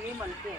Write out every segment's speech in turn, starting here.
વિમલ છે.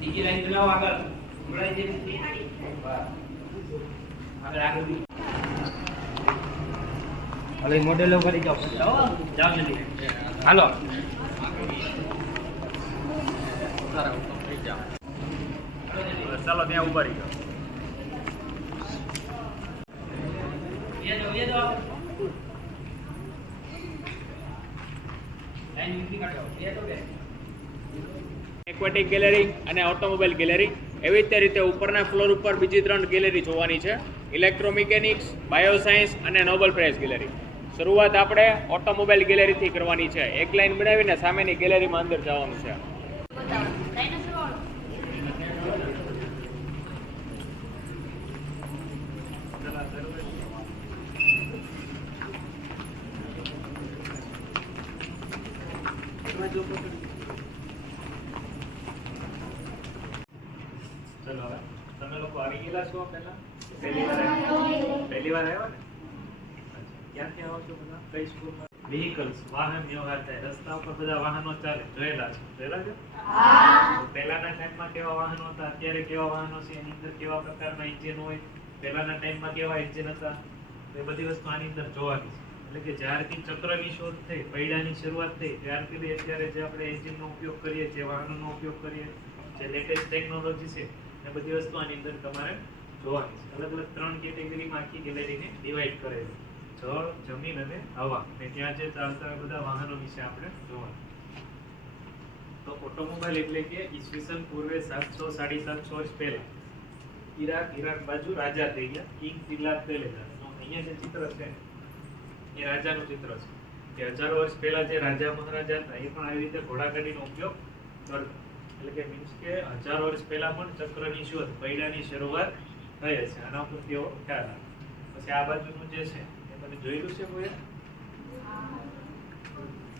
બીજી લાઈન ચલાવો આગળ જોડાઈ દે આગળ આગળ હાલો મોડેલો કરી જાઓ જાઓ જલ્દી હાલો ચાલો ત્યાં ઉભા રહી જાઓ એક્વેટિક ગેલેરી અને ઓટોમોબાઈલ ગેલેરી એવી જ રીતે ઉપરના ફ્લોર ઉપર બીજી 3 ગેલેરી જોવાની છે ઇલેક્ટ્રોમિકેનિક્સ બાયોસાયન્સ અને નોબેલ પ્રાઇઝ ગેલેરી શરૂઆત આપણે ઓટોમોબાઈલ ગેલેરીથી કરવાની છે એક લાઈન બનાવીને સામેની ગેલેરીમાં અંદર જવાનું છે ચલો હવે તમે લોકો આવી ગયેલા છો પહેલા? પહેલી વાર આવ્યા? પહેલી વાર આવ્યા ને? ક્યાંથી આવો છો બધા? કઈ સ્કૂલમાં? વ્હીકલ્સ, વાહન વ્યવહાર થાય, રસ્તા ઉપર બધા વાહનો ચાલે, જોયેલા છે? જોયેલા છે? પહેલાના ટાઈમમાં કેવા વાહનો હતા, અત્યારે કેવા વાહનો છે, એની અંદર કેવા પ્રકારના એન્જિન હોય, પહેલાના ટાઈમમાં કેવા એન્જિન હતા, એ બધી વસ્તુ આની અંદર જોવાની છે. એટલે કે જ્યારથી ચક્રની શોધ થઈ, પૈડાની શરૂઆત થઈ, ત્યારથી લઈ અત્યારે જે આપણે એન્જિનનો ઉપયોગ કરીએ, જે વાહનોનો ઉપયોગ કરીએ, જે લેટેસ્ટ ટેકનોલોજી છે, એ બધી વસ્તુ આની અંદર તમારે જોવાની છે. અલગ અલગ 3 કેટેગરીમાં આખી ગેલેરીને ડિવાઈડ કરેલી, જળ, જમીન અને હવા. ને ત્યાં જે ચાલતા બધા વાહનો વિશે આપણે જોવાનું. તો ઓટોમોબાઈલ એટલે કે ઈસવીસન પૂર્વે 700 750 વર્ષ પહેલા ઈરાક બાજુ રાજા થઈ ગયા, કિંગ બિલાલ પહેલા. અહીંયા જે ચિત્ર છે એ રાજાનું ચિત્ર છે કે હજારો વર્ષ પહેલા જે રાજા મહારાજા હતા એ પણ આવી રીતે ઘોડાગાડીનો ઉપયોગ કરતા. એટલે કે મીન્સ કે હજારો વર્ષ પહેલા પણ ચક્રની શોધ, પૈડાની શરૂઆત થઈ હશે. આના ઉપર તેઓ ખ્યાલ આવે. પછી આ બાજુનું જે છે એ તમે જોયેલું છે કોઈ?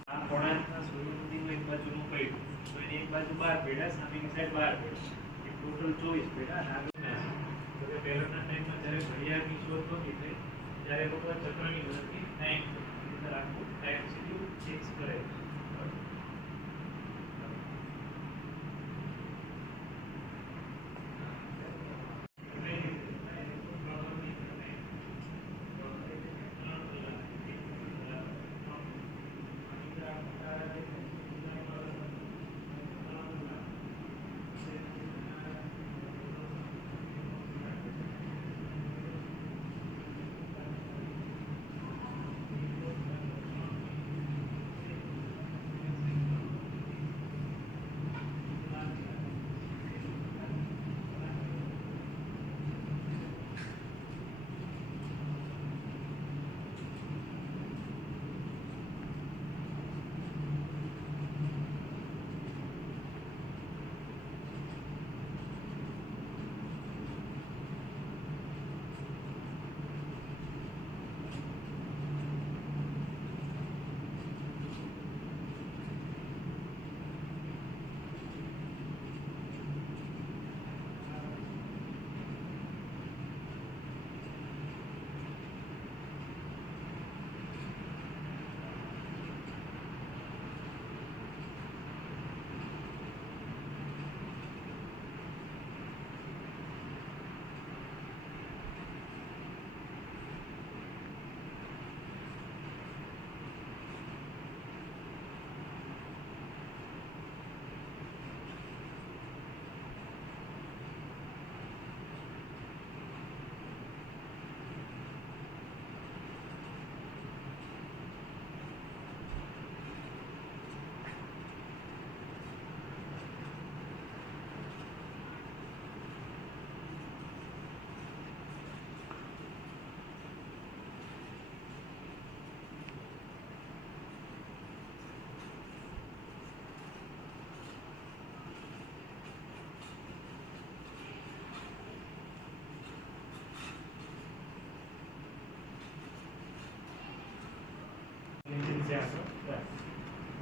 આ કોણાર્કના સૂર્યમંદિરનું એક બાજુનું પૈડું, તો એની એક બાજુ 12 પૈડા, સામેની સાઈડ 12 પૈડા, એ ટોટલ 24 પૈડા. અને આગળના છે તો કે પહેલાના ટાઈમમાં જ્યારે ઘડિયાળની શોધ નહોતી થઈ ત્યારે લોકો ચક્રની મદદથી ટાઈમ અંદર આખું ટાઈમ શેડ્યુલ ફિક્સ કરે.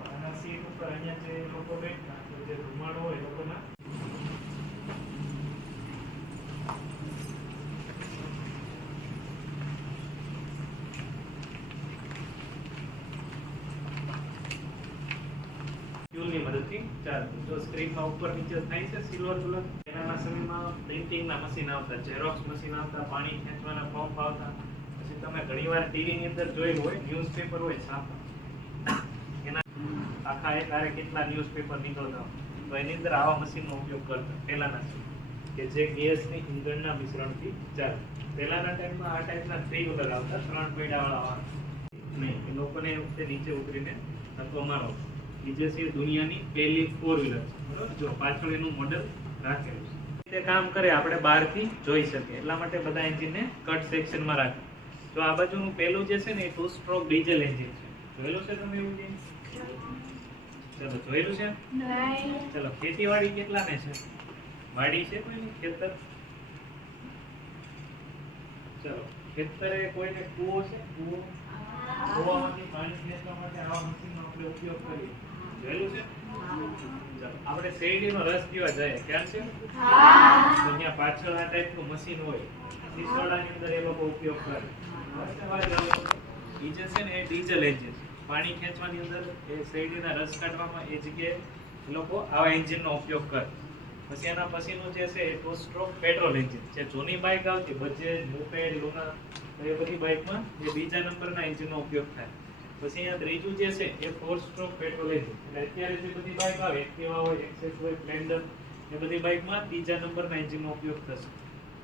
આના સીટ ઉપર અહીંયા જે લોકો બેઠા તો જે ધુમાડો હોય લોકોના ફ્યુલની મદદથી ચાલતું. જો સ્ક્રીનમાં ઉપર નીચે થાય છે સિલ્વર કલર, પહેલાના સમયમાં પ્રિન્ટિંગના મશીન આવતા, ઝેરોક્સ મશીન આવતા, પાણી ખેંચવાના પંપ આવતા. પછી તમે ઘણીવાર ટીવીની અંદર જોયેલું હોય ન્યૂઝપેપર હોય છાપા, આખા એક આરે કેટલા ન્યૂઝપેપર નીકળતા, તો એની અંદર આવા મશીનનો ઉપયોગ કરતા પહેલાના કે જે ગેસની ઈંધણના મિશ્રણથી ચાલે. પહેલાના ટાઈમમાં આ ટાઈપના 3 વ્હીલર આવતા, 3 પૈડાવાળા વાહન નહીં, એ લોકોને એ વખતે નીચે ઉતરીને ધક્કો મારો. એ જે છે દુનિયાની પહેલી 4 વ્હીલર છે, બરોબર? જો પાછળ એનું મોડેલ રાખેલું છે, તે કામ કરે આપણે બહારથી જોઈ શકીએ. એટલા માટે બધા એન્જિનને કટ સેક્શનમાં રાખે. જો આ બાજુનું પહેલું જે છે ને એ 2 સ્ટ્રોક ડીઝલ એન્જિન છે. જોયેલું છે તમે એવું છે? ચલો જોયેલું છે? ચલો ખેતીવાડી કેટલાને છે? વાડી છે કોઈની? ખેતર? ચલો ખેતરે કોઈને કૂવો છે? કૂવો? કૂવામાંથી પાણી ખેંચવા માટે આવા મશીનનો આપણે ઉપયોગ કરીએ. જોયેલું છે? ચાલો આપણે શેરડીનો રસ પીવા જાય ખ્યાલ છે? તો અહીંયા પાછળ આ ટાઈપનું મશીન હોય, સિસોડાની અંદર એ લોકો ઉપયોગ કરે. ઈ જે છે ને એ ડીઝલ એન્જિન, પાણી ખેંચવાની અંદર એ શેરડીના રસ કાઢવામાં એ જગ્યાએ એ લોકો આવા એન્જિનનો ઉપયોગ કરે. પછી એના પછીનું જે છે એ ટુ સ્ટ્રોક પેટ્રોલ એન્જિન, જે જૂની બાઇક આવતી બજેજ, મોપેડ, લુના, એ બધી બાઇકમાં એ બીજા નંબરના એન્જિનનો ઉપયોગ થાય. પછી અહીંયા ત્રીજું જે છે એ 4 સ્ટ્રોક પેટ્રોલ એન્જિન, એટલે અત્યારે જે બધી બાઇક આવે, એક્ટિવા હોય, એક્સેસ હોય, સ્પ્લેન્ડર, એ બધી બાઇકમાં ત્રીજા નંબરના એન્જિનનો ઉપયોગ થશે.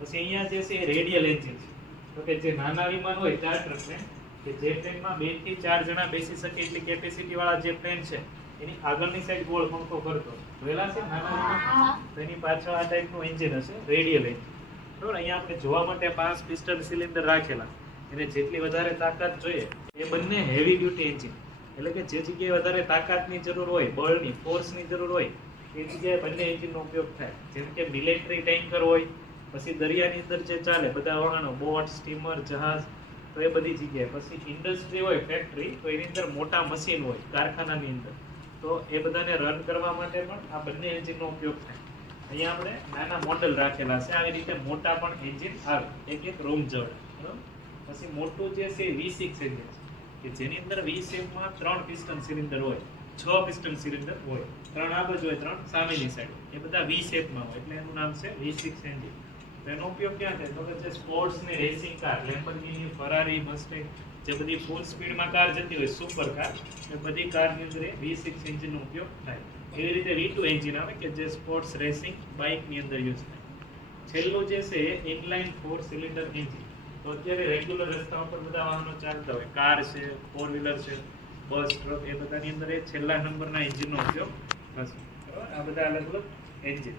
પછી અહીંયા જે છે એ રેડિયલ એન્જિન છે, તો કે જે નાના વિમાન હોય ચાર્ટર પ્લેન, કે જે પ્લેનમાં 2 થી 4 જણા બેસી શકે એટલી કેપેસિટી વાળા જે પ્લેન છે એની આગળની સાઈડ ગોળ પંખો કરતો જોયેલા છે નાના વિમાન, તો એની પાછળ આ ટાઈપનું એન્જિન હશે, રેડિયલ એન્જિન. બરાબર, અહીંયા આપણે જોવા માટે 5 પિસ્ટન સિલિન્ડર રાખેલા, એને જેટલી વધારે તાકાત જોઈએ એ બંને હેવી ડ્યુટી એન્જિન, એટલે કે જે જગ્યાએ વધારે તાકાતની જરૂર હોય, બળની, ફોર્સની જરૂર હોય એ જગ્યાએ બંને એન્જિનનો ઉપયોગ થાય. જેમ કે મિલિટરી ટેન્કર હોય, પછી દરિયાની અંદર જે ચાલે બધા વાહનો, બોટ, સ્ટીમર, જહાજ, તો એ બધી જગ્યાએ. પછી ઇન્ડસ્ટ્રી હોય, ફેક્ટરી, તો એની અંદર મોટા મશીન હોય કારખાનાની અંદર, તો એ બધાને રન કરવા માટે પણ આ બંને એન્જિનનો ઉપયોગ થાય. અહીંયા આપણે નાના મોડલ રાખેલા છે, આવી રીતે મોટા પણ એન્જિન આવે, એક રૂમ જવડે. બરાબર, પછી મોટું જે છે V6 એન્જિન છે, કે જેની અંદર V શેપમાં 3 પિસ્ટન સિલિન્ડર હોય, 6 પિસ્ટન સિલિન્ડર હોય, 3 આ બાજુ હોય, 3 સામેની સાઈડ, એ બધા V શેપમાં હોય, એટલે એનું નામ છે V6 એન્જિન. તો એનો ઉપયોગ ક્યાં થાય? તો કે જે સ્પોર્ટ્સ ને રેસિંગ કાર, લેમ્બોર્ગિની, ફરારી, મસ્ટેંગ, જે બધી ફૂલ સ્પીડમાં કાર જતી હોય, સુપર કાર, એ બધી કારની અંદર V6 એન્જિનનો ઉપયોગ થાય. એવી રીતે V2 એન્જિન આવે કે જે સ્પોર્ટ્સ રેસિંગ બાઇકની અંદર યુઝ થાય. છેલ્લું જે છે એ ઇનલાઇન 4 સિલિન્ડર એન્જિન. તો અત્યારે રેગ્યુલર રસ્તા ઉપર બધા વાહનો ચાલતા હોય, કાર છે, 4 વ્હીલર છે, બસ, ટ્રક, એ બધાની અંદર એ છેલ્લા નંબરના એન્જિનનો ઉપયોગ થશે. બરાબર, આ બધા અલગ અલગ એન્જિન.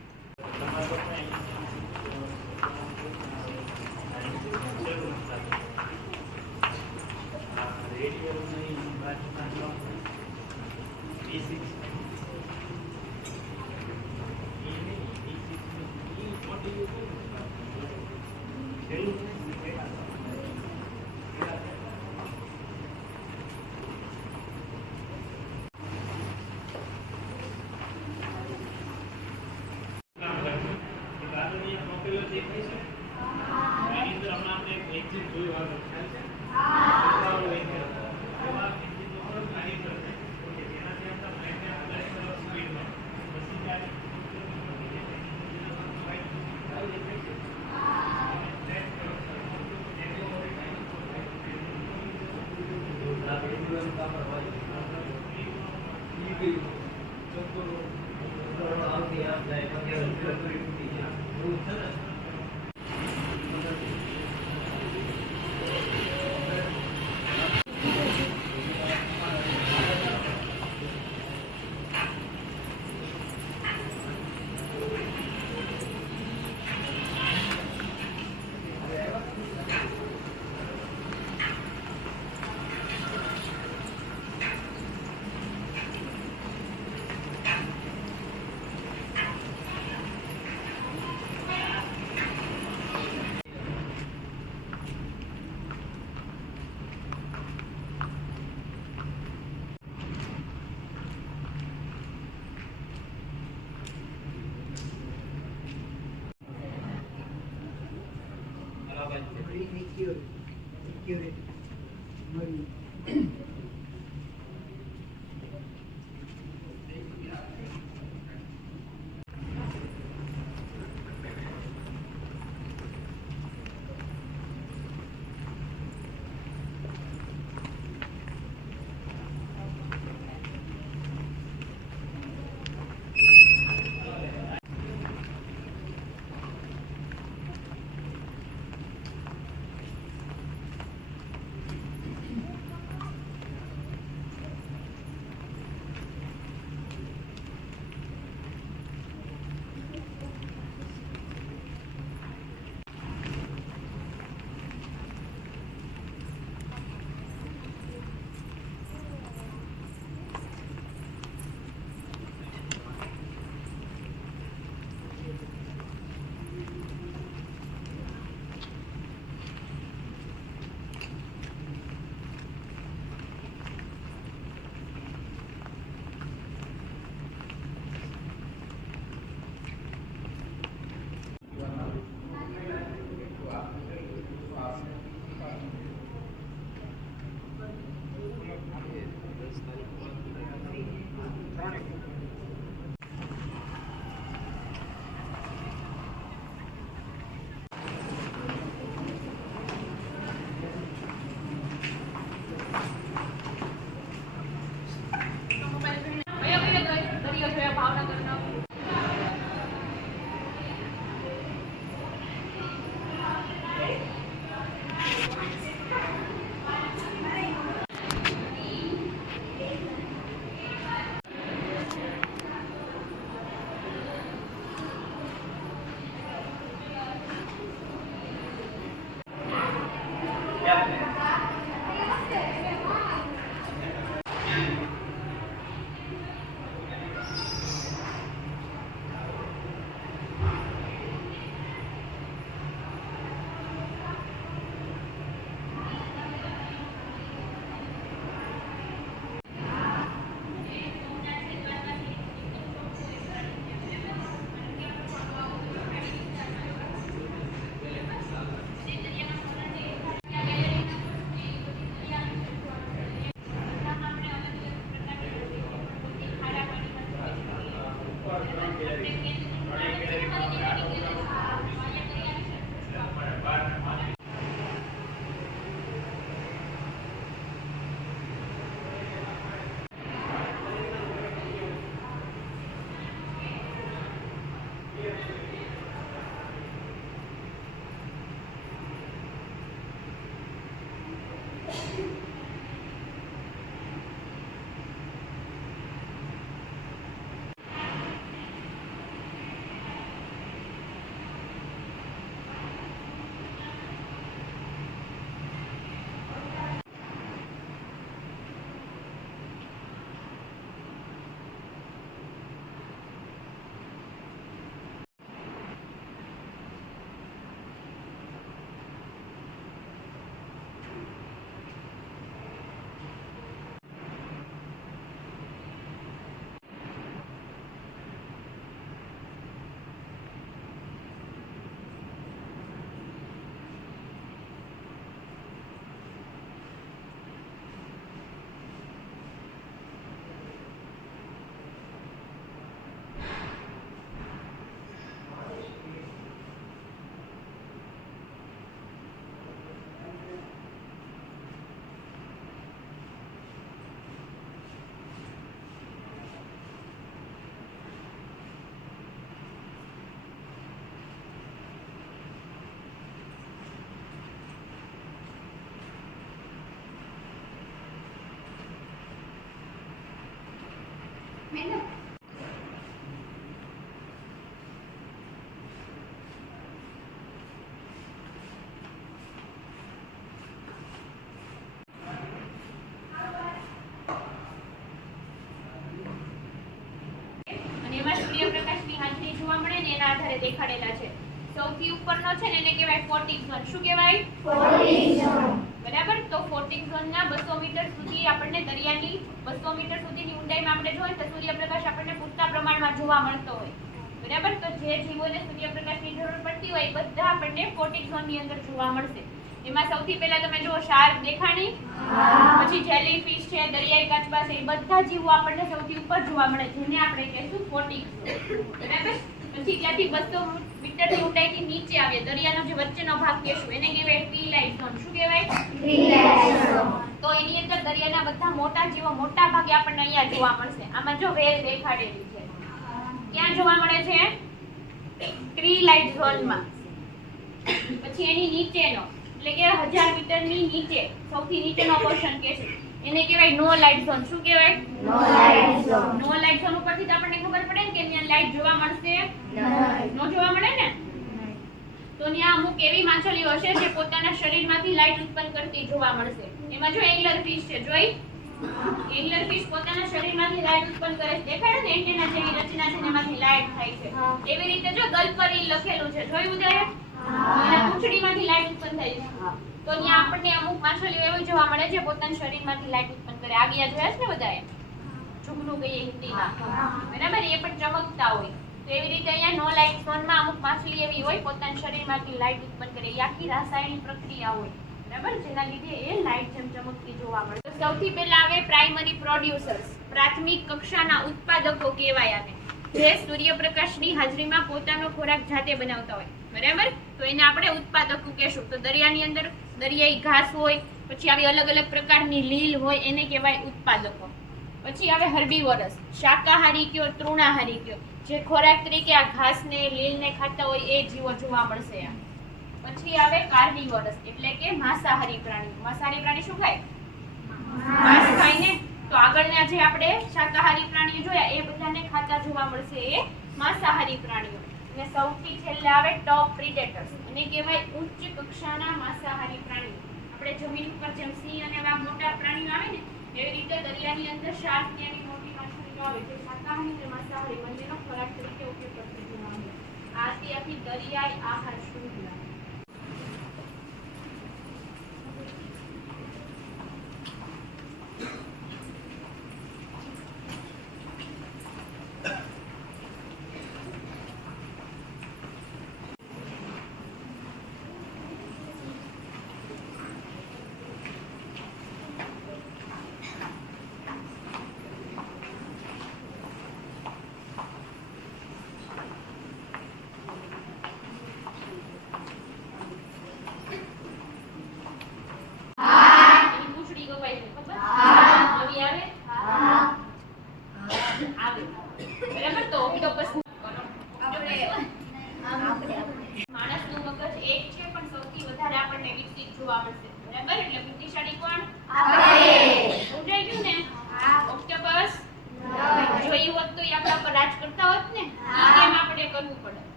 ત્રણ ગેલેરી છે. ત્રણેય ગેલેરીમાં આપણે આટો બાર ને પાંચ સૂર્યપ્રકાશની હાજરી જોવા મળે ને એના આધારે દેખાડેલા છે. સૌથી ઉપરનો છે ને એને કહેવાય ફોટિક ઝોન. શું કહેવાય? ફોટિક ઝોન. બરાબર. તો ફોટિક ઝોનના 200 મીટર સુધી આપણને દરિયાની 200 મીટર સુધીની ઊંડાઈમાં આપણે જોઈએ તો સૂર્યપ્રકાશ આપણને પૂરતા પ્રમાણમાં જોવા મળતો હોય. બરાબર. તો જે જીવોને સૂર્યપ્રકાશની જરૂર પડતી હોય બધા આપણને ફોટિક ઝોનની અંદર જોવા મળશે. એમાં સૌથી પહેલા તમે જુઓ શાર્ક દેખાણી, પછી જેલીફિશ છે, દરિયાઈ કાચબા છે, એ બધા જીવો આપણને સૌથી ઉપર જોવા મળે જેને આપણે કહીશું ફોટિક ઝોન. બરાબર. પછી ત્યાંથી 200 મીટરની ઊંડાઈથી નીચે આવે દરિયાનો જે વચ્ચેનો ભાગ કહેશું એને કહેવાય ટ્વીલાઇટ ઝોન. શું કહેવાય? ટ્વીલાઇટ ઝોન. તો એની અંદર દરિયાના બધા મોટા જીવો મોટા ભાગે આપણને અહીંયા જોવા મળશે. આમાં જો વેલ દેખાડેલી છે. ક્યાં જોવા મળે છે? ટ્વીલાઇટ ઝોનમાં. પછી એની નીચેનો એટલે કે 1000 મીટરની નીચે સૌથી નીચેનો પોર્શન કે છે એને કહેવાય નો લાઇટ ઝોન. શું કહેવાય? નો લાઇટ ઝોન. નો લાઇટ ઝોન ઉપરથી તો આપણને ખબર પડે ને કે ત્યાં લાઇટ જોવા મળશે નહીં. નો જોવા મળે ને તો ત્યાં અમુક એવી માછલીઓ હશે જે પોતાના શરીરમાંથી લાઇટ ઉત્પન્ન કરતી જોવા મળશે. એમાં જો એંગલર ફિશ છે. જોઈ? એંગલર ફિશ પોતાના શરીરમાંથી લાઇટ ઉત્પન્ન કરે છે. દેખાય ને એન્ટેના જેવી રચના છે એમાંથી લાઇટ થાય છે. એવી રીતે જો ગલ્પરી લખેલું છે. જોયું ઉદય? અને પૂંછડીમાંથી લાઇટ ઉત્પન્ન થાય છે. તો અહીંયા આપણને અમુક માછલીઓ એવી જોવા મળે છે પોતાના શરીરમાંથી લાઇટ ઉત્પન્ન કરે. આગિયા જોયા છે ને બધાએ? જુગનું કહીએ હિન્દીમાં. બરાબર. એ પણ ચમકતા હોય. તો એવી રીતે અહીંયા નો લાઇટ ઝોનમાં અમુક માછલી એવી હોય પોતાના શરીરમાંથી લાઇટ ઉત્પન્ન કરે. એ આખી રાસાયણિક પ્રક્રિયા હોય. બરાબર. જેના લીધે એ લાઇટ જેમ ચમકતી જોવા મળે. તો સૌથી પહેલા આવે પ્રાઇમરી પ્રોડ્યુસર્સ. પ્રાથમિક કક્ષાના ઉત્પાદકો કહેવાય આને. જે સૂર્યપ્રકાશની હાજરીમાં પોતાનો ખોરાક જાતે બનાવતા હોય. બરાબર. તો એને આપણે ઉત્પાદકો કહેશું. તો દરિયાની અંદર દરિયાઈ ઘાસ હોય, પછી આવી અલગ અલગ પ્રકારની લીલ હોય એને કહેવાય ઉત્પાદકો. પછી આવે હર્બીવોરસ. શાકાહારી કયો, તૃણાહારી કયો. જે ખોરાક તરીકે આ ઘાસને લીલને ખાતા હોય એ જીવો જોવા મળશે. પછી આવે કાર્નિવોરસ એટલે કે માંસાહારી પ્રાણી. માંસાહારી પ્રાણી શું ખાય? માંસ ખાય ને. તો આગળના જે આપણે શાકાહારી પ્રાણીઓ જોયા એ બધાને ખાતા જોવા મળશે એ માંસાહારી પ્રાણીઓ. અને સૌથી છેલ્લે આવે ટોપ પ્રિડેટર્સ. અને કહેવાય ઉચ્ચ કક્ષાના માંસાહારી પ્રાણીઓ. આપણે જમીન ઉપર જેમ સિંહ અને આવા મોટા પ્રાણીઓ આવે ને એવી રીતે દરિયાની અંદર શાર્ક ને એવી મોટી માછલીઓ આવે જે શાકાહારી અને માંસાહારી બંનેનો ખોરાક તરીકે ઉપયોગ કરતી જોવા મળે. આ આખી દરિયાઈ આહાર શૃંખલા.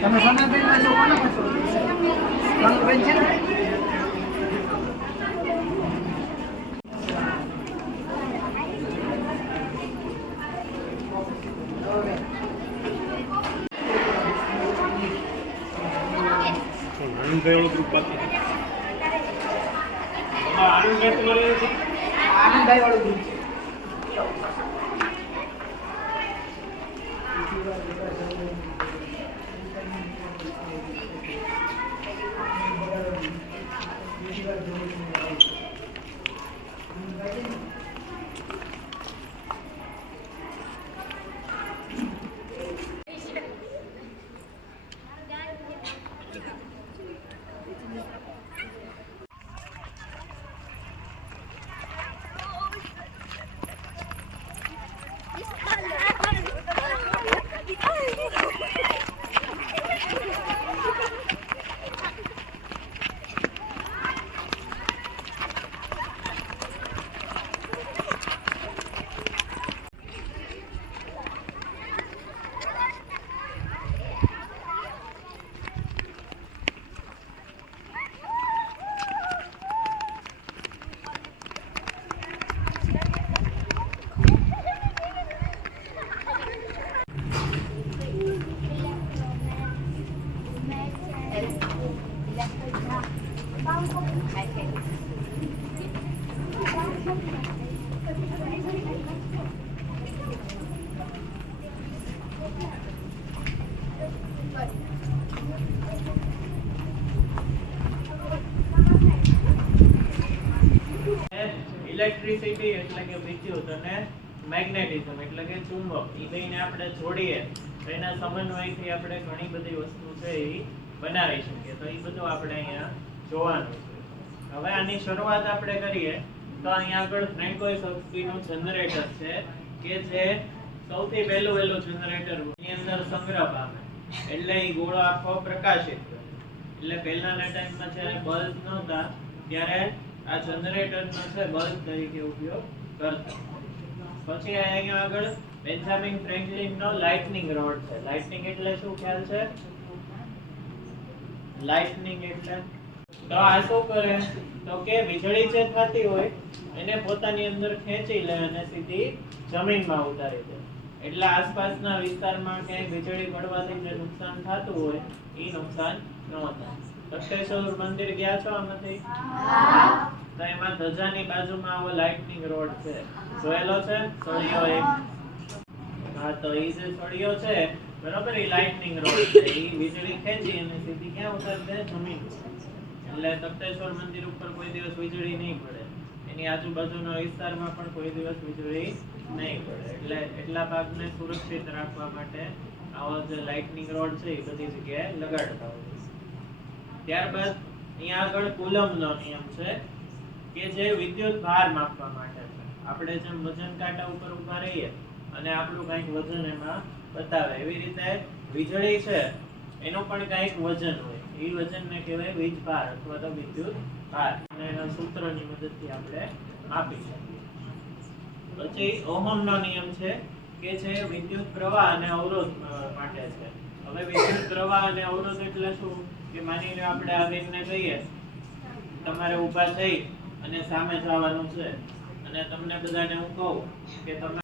તમે સોનાબેનમાં છો કોના છો સોનાબેન છે ને આનંદભાઈ વાળું ગ્રુપ છે ઇલેક્ટ્રિસિટી એટલે કે વિદ્યુત અને મેગ્નેટિઝમ એટલે કે ચુંબક એ બેને આપણે જોડીએ તો એના સમન્વયથી આપણે ઘણી બધી વસ્તુ છે એ બનાવી શકીએ તો એ બધું આપણે અહીંયા જોવાનું છે હવે આની શરૂઆત આપણે કરીએ તો અહીંયા આગળ ફ્રેન્કોઇસોફ્સ્કીનું જનરેટર છે કે જે સૌથી પહેલું જનરેટર એની અંદર સંગ્રહ પામે એટલે એ ગોળો આખો પ્રકાશિત કરે એટલે પહેલાના ટાઈમમાં જ્યારે બલ્બ નહોતા ત્યારે આ જનરેટરનો છે બલ્બ તરીકે ઉપયોગ કરતા પછી અહીંયા આગળ બેન્જામિન ફ્રેન્કલિનનો લાઇટનિંગ રોડ છે લાઇટનિંગ એટલે શું ખ્યાલ છે લાઇટનિંગ એટલે તો આ શું કરે તો કે વીજળી જે થતી હોય એને પોતાની અંદર ખેંચી લે અને સીધી જમીનમાં ઉતારી દે એટલે આસપાસના વિસ્તારમાં ક્યાંય વીજળી પડવાથી જે નુકસાન થતું હોય એ નુકસાન ન થાય તક્ષેશ્વર મંદિર ગયા છો આમાંથી તો એમાં ધજાની બાજુમાં આવો લાઇટનિંગ રોડ છે જોયેલો છે સળિયો એક હા તો એ જે સળિયો છે બરોબર એ લાઇટનિંગ રોડ છે એ વીજળી ખેંચી અને સીધી ક્યાં ઉતારી દે જમીન એટલે તક્ષેશ્વર મંદિર ઉપર કોઈ દિવસ વીજળી નહીં પડે એની આજુબાજુના વિસ્તારમાં પણ કોઈ દિવસ વીજળી નહીં પડે એટલે એટલા ભાગને સુરક્ષિત રાખવા માટે આવો જે લાઇટનિંગ રોડ છે એ બધી જગ્યાએ લગાડતા હોય ત્યારબાદ અહીંયા આગળ કુલમનો નિયમ છે કે જે વિદ્યુત ભાર માપવા માટે છે આપણે જેમ વજન કાંટા ઉપર ઊભા રહીએ અને આપણું કંઈક વજન એમાં બતાવે એવી રીતે વીજળી છે એનું પણ કંઈક વજન હોય એ વજનને કહેવાય વીજ ભાર અથવા તો વિદ્યુત ભાર અને એના સૂત્રની મદદથી આપણે માપી શકીએ પછી ઓહમનો નિયમ છે કે જે વિદ્યુત પ્રવાહ અને અવરોધ માટે છે હવે વિદ્યુત પ્રવાહ અને અવરોધ એટલે શું કે માની લો આપણે આ બેનને કહીએ તમારે ઊભા થઈ અને સામે જવાનું છે અને તમને બધાને હું કહું કે તમે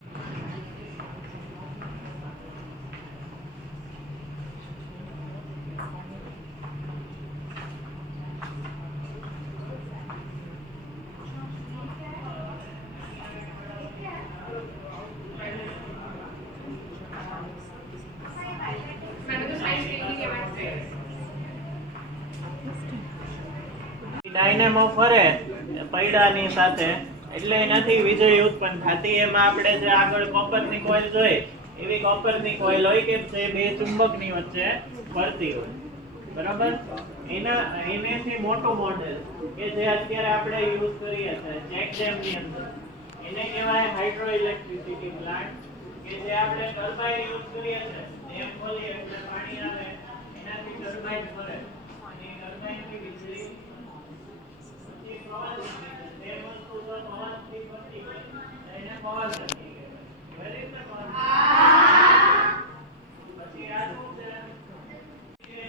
ડાયનેમો ફરે પૈડાની સાથે એટલે એનાથી વીજળી ઉત્પન્ન થતી. એમાં આપણે જે આગળ કોપરની કોઇલ જોઈ એવી કોપરની કોઇલ હોય કે જે બે ચુંબકની વચ્ચે ફરતી હોય, બરાબર. એનેથી મોટું મોડેલ કે જે અત્યારે આપણે યુઝ કરીએ છીએ ચેક ડેમની અંદર, એને કહેવાય હાઇડ્રો ઇલેક્ટ્રિસિટી પ્લાન્ટ, કે જે આપણે ટર્બાઇન યુઝ કરીએ છીએ. ડેમ ખોલીએ એટલે પાણી આવે, એનાથી ટર્બાઇન ફરે અને ટર્બાઇનથી વીજળી પછી પવન નીકળે. તે વસ્તુ જો પવનથી ફરતી હોય તો એને પવન તરીકે કહેવાય. Very good. પછી આ શું છે કે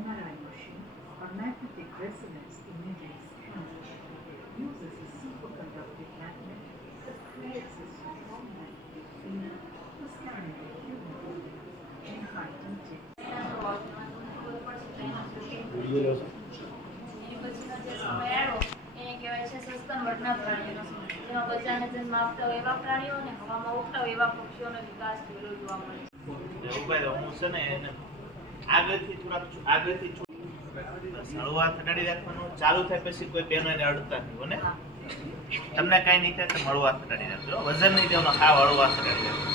MRI machine or magnetic resonance imaging scanner uses a superconducting magnet that creates a strong magnetic field to scan the human body in high detail. એને કહેવાય છે સસ્તન વર્ગના પ્રાણીઓનો સમૂહ. જેમાં બચ્ચાને જન્મ આપતા હોય એવા પ્રાણીઓ અને હવામાં ઉડતા હોય એવા પક્ષીઓનો વિકાસ થયેલો જોવા મળે છે. ઉપર હું છે ને એને આગળથી શરૂઆત અડાડી રાખવાનું, ચાલુ થાય પછી કોઈ બેનો એને અડતા નહીં હો ને. તમને કાંઈ નહીં થાય તો હળવા અડાડી રાખજો, વજન નહીં દેવાનો, ખાવ હળવા અડાડી રાખજો.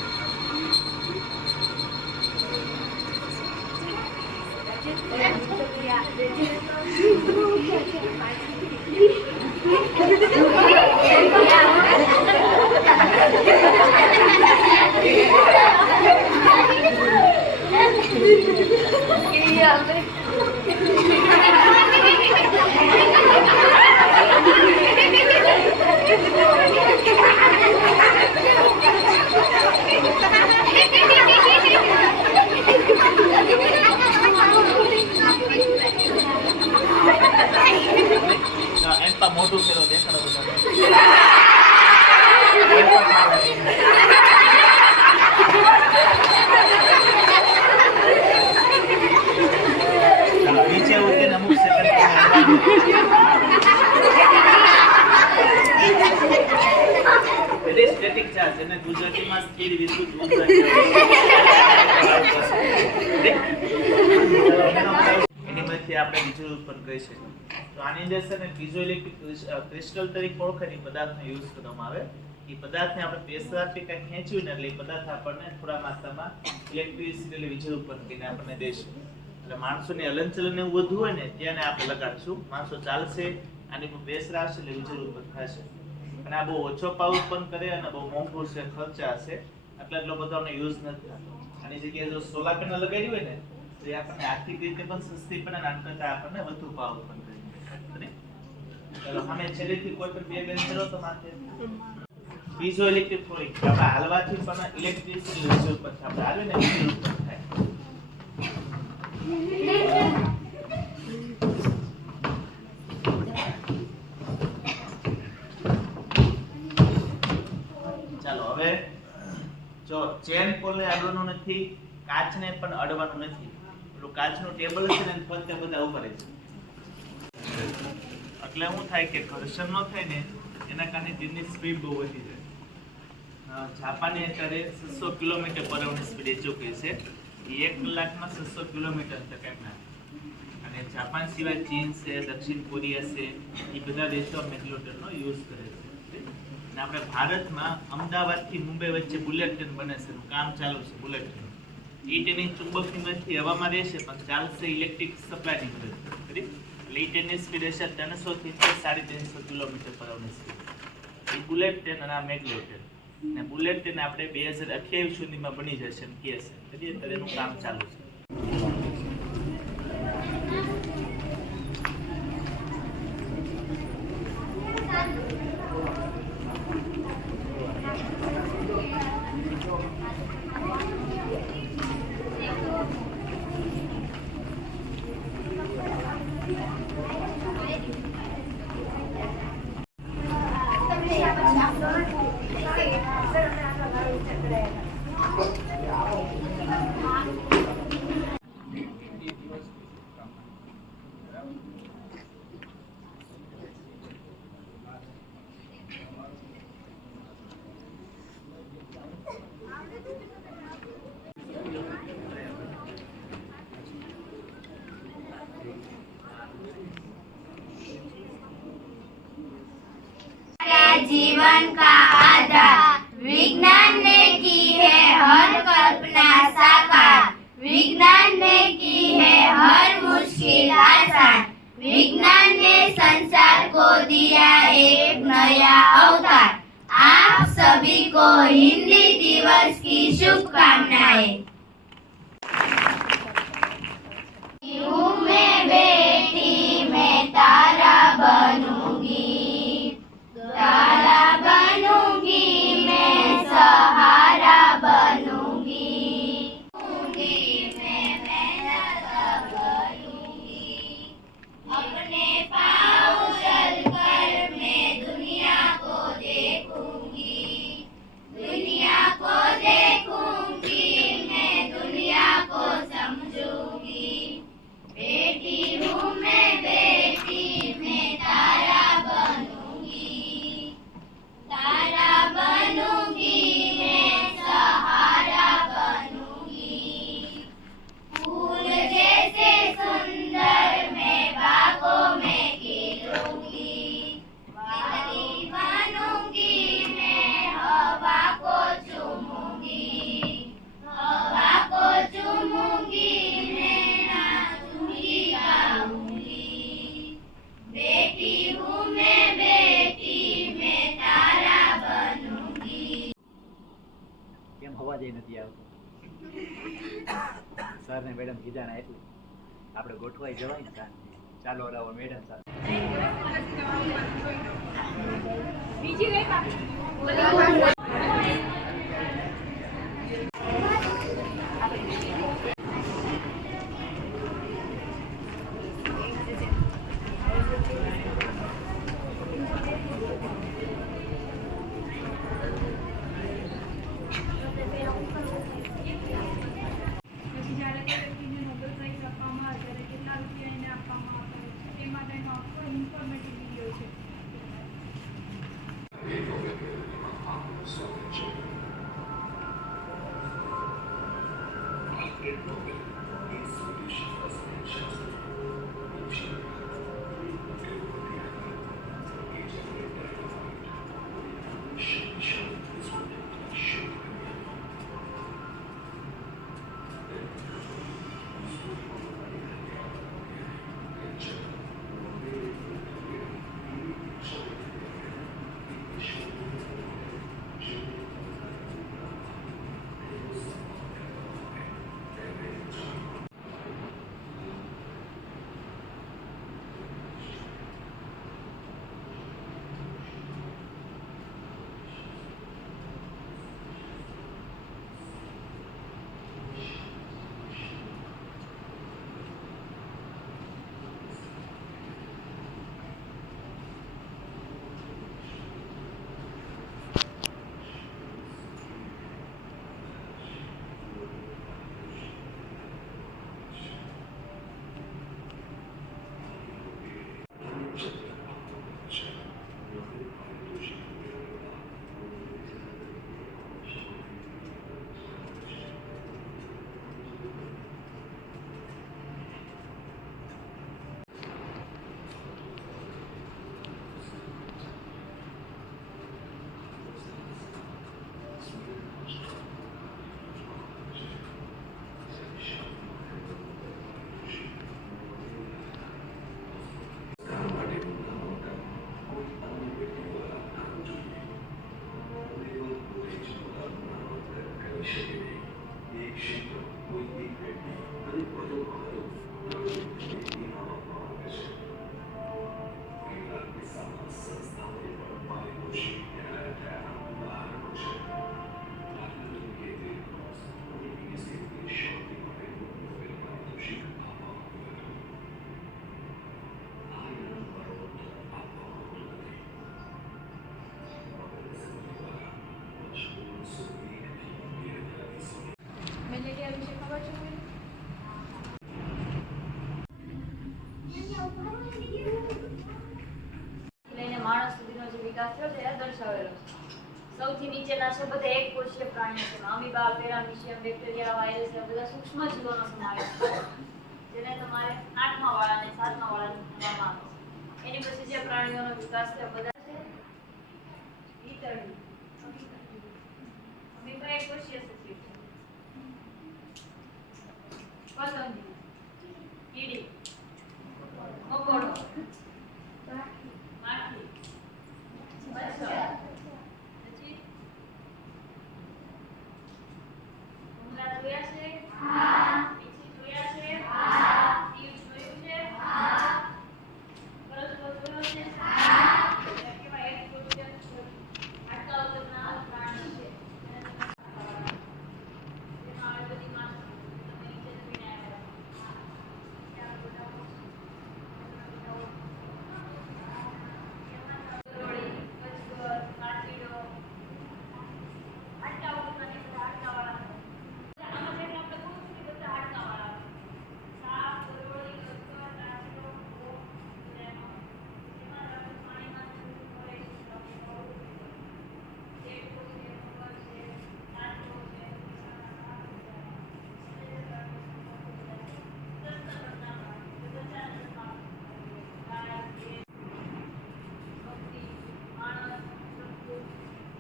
એમ તો મોટું ફેરો દેખાડો બધા. નીચે ઉતરીને અમુક સેકન્ડ સ્ટેટિક ચાર્જ, એને ગુજરાતીમાં સ્થિર વિદ્યુત ઊર્જા એની મદદથી આપણે વીજળી ઉત્પન્ન કરી શકીએ. તો આની અંદર છે ને પીઝોઇલેક્ટ્રિક ક્રિસ્ટલ તરીકે ઓળખાતી પદાર્થનો યુઝ કરવામાં આવે. એ પદાર્થને આપણે પ્રેશર આપી કાંઈ ખેંચ્યું ને એટલે એ પદાર્થ આપણને થોડા માત્રામાં ઇલેક્ટ્રિસિટી એટલે વીજળી ઉત્પન્ન કરીને આપણને દેશે. એટલે માણસોની હલનચલન એવું વધુ હોય ને ત્યાં આપણે લગાડશું, માણસો ચાલશે, આની પર પ્રેશર આવશે એટલે વીજળી ઉત્પન્ન થશે. અને આ બહુ ઓછો પાવર ઉત્પન્ન કરે અને બહુ મોંઘું છે, ખર્ચા હશે, એટલો બધો યુઝ નથી થતો. આની જગ્યાએ જો સોલાર પેનલ લગાડી હોય ને તો એ આપણને આર્થિક રીતે પણ સસ્તી પડે અને આના કરતાં આપણને વધુ પાવર ઉત્પન્ન કરે. ચાલો અમે છેલ્લેથી કોઈ પણ બે બેન કરો તો માથે પીઝો ઇલેક્ટ્રિક થોડી આપણે હાલવાથી પણ ઇલેક્ટ્રિસિટી વીજળી ઉત્પન્ન થાય. આપણે હાલે ને વીજળી ઉત્પન્ન થાય. ચાલો હવે જો ચેન પોલને અડવાનું નથી, કાચને પણ અડવાનું નથી. પેલું કાચનું ટેબલ છે ને ફરતે બધા ઉપર છે, એટલે શું થાય કે ઘર્ષણ ન થાય ને એના કારણે તેની સ્પીડ બહુ વધી જાય. જાપાને અત્યારે 600 કિલોમીટર પર અવરની સ્પીડ એચીવ કરી છે. એ 1 કલાકમાં 600 કિલોમીટર તક ના. અને જાપાન સિવાય ચીન છે, દક્ષિણ કોરિયા છે, એ બધા દેશો મેગ્લોટરનો યુઝ કરે છે. અને આપણે ભારતમાં અમદાવાદથી મુંબઈ વચ્ચે બુલેટ ટ્રેન બને છે, કામ ચાલુ છે બુલેટ ટ્રેન. એ ટ્રેનિંગ ચુંબકની મદદથી હવામાં રહેશે પણ ચાલશે ઇલેક્ટ્રિક સપ્લાયની મદદથી. એટલે એ ટ્રેનની સ્પીડ હશે 300 થી 350 કિલોમીટર પર અવરની સ્પીડ. એ બુલેટ ટ્રેન અને આ મેગ્લેવ ટ્રેન. ને બુલેટ ટ્રેન આપણે 2028 સુધીમાં બની જશે એમ કહે છે. અત્યારે એનું કામ ચાલુ છે. जीवन का आधार विज्ञान ने की है हर कल्पना साकार विज्ञान ने की है हर मुश्किल आसान विज्ञान ने संसार को दिया एक नया अवतार आप सभी को हिंदी दिवस की शुभकामनाएं। हूँ मैं बेटी मैं तारा बनूंगी तारा बनूंगी मैं सहारा बनूंगी मैं मेहनत करूंगी अपने पाँव चलकर मैं दुनिया को देखूंगी मैं दुनिया को समझूंगी बेटी हूँ मैं बेटी मैं तारा बनूंगी मैं सहारा बनूंगी फूल जैसे सुंदर मैं बागों में खिलूंगी वाली बनूंगी मैं हवा को चूमूंगी मैं नाचूंगी गाऊंगी बेटी हूँ मैं बेटी मैं तारा बनूंगी। કેમ હવા જઈ નથી આવતો સર ને મેડમ કીધા ના એટલે આપણે ગોઠવાઈ જવાય ને ચાલો રાવો મેડમ સાથે બીજી કઈ બાકી પછી જ્યારે કોઈ વ્યક્તિને નોબેલ પ્રાઇઝ આપવામાં આવે ત્યારે કેટલા રૂપિયા એને આપવામાં આવે તે માટેનો આખો ઇન્ફોર્મેટિવ વિડીયો છે. લઈને માણસ સુધીનો જે વિકાસ થયો છે એ દર્શાવેલો છે. સૌથી નીચેના છે બધા એક કોષીય પ્રાણીઓ છે. અમીબા, પેરામીશિયમ, બેક્ટેરિયા, વાયરસ એ બધા સૂક્ષ્મ જીવોનો સમાવેશ થાય છે. જેને તમારે 8મા વાળા અને 7મા વાળા ભણવામાં આવે છે. એની પછી જે પ્રાણીઓનો વિકાસ થયો બધા છે ઈતરડી. અમીબા એક કોષીય સજીવ છે. પતંગી, કીડી, મકોડો, માખી, મચ્છર, પછી ભૂંગળા જોયા છે? વીછી જોયા છે? તીર જોયું છે? કરચલો જોયો છે? કેવા એક કોષીય હાડકા વગરના પ્રાણી છે. જેમાં આવી બધી માછલીઓ તમે નીચે જમીને આવ્યા. ત્યાં બધા ગરોળી, અજગર, કાચીડો, હાડકા વગરના ને બધા હાડકાવાળા. આમાં જેટલા આપણે કહું છું કે બધા હાડકાવાળા. સાપ, ગરોળી, અજગર, કાચીડો, ભોંક, જેમાં આપણે પાણીમાં જીવવું પડે છે. દેડકો છે, મગર છે, કાચબો છે, ગાય, ભેંસ, બકરી, માણસ, જંતુ,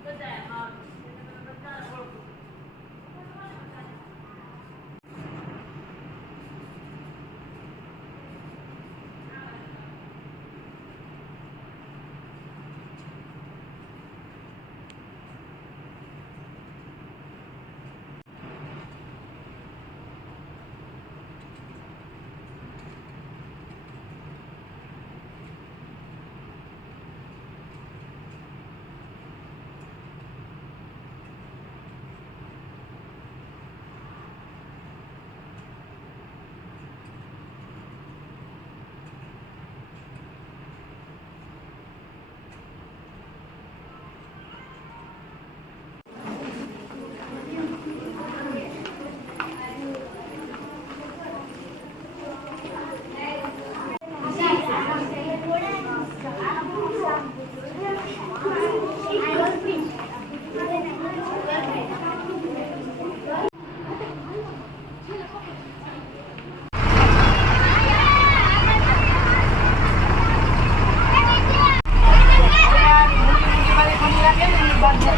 બધા એમાં આવે છે. તમે બધાને ઓળખો.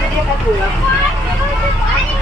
દેખાતું હોય.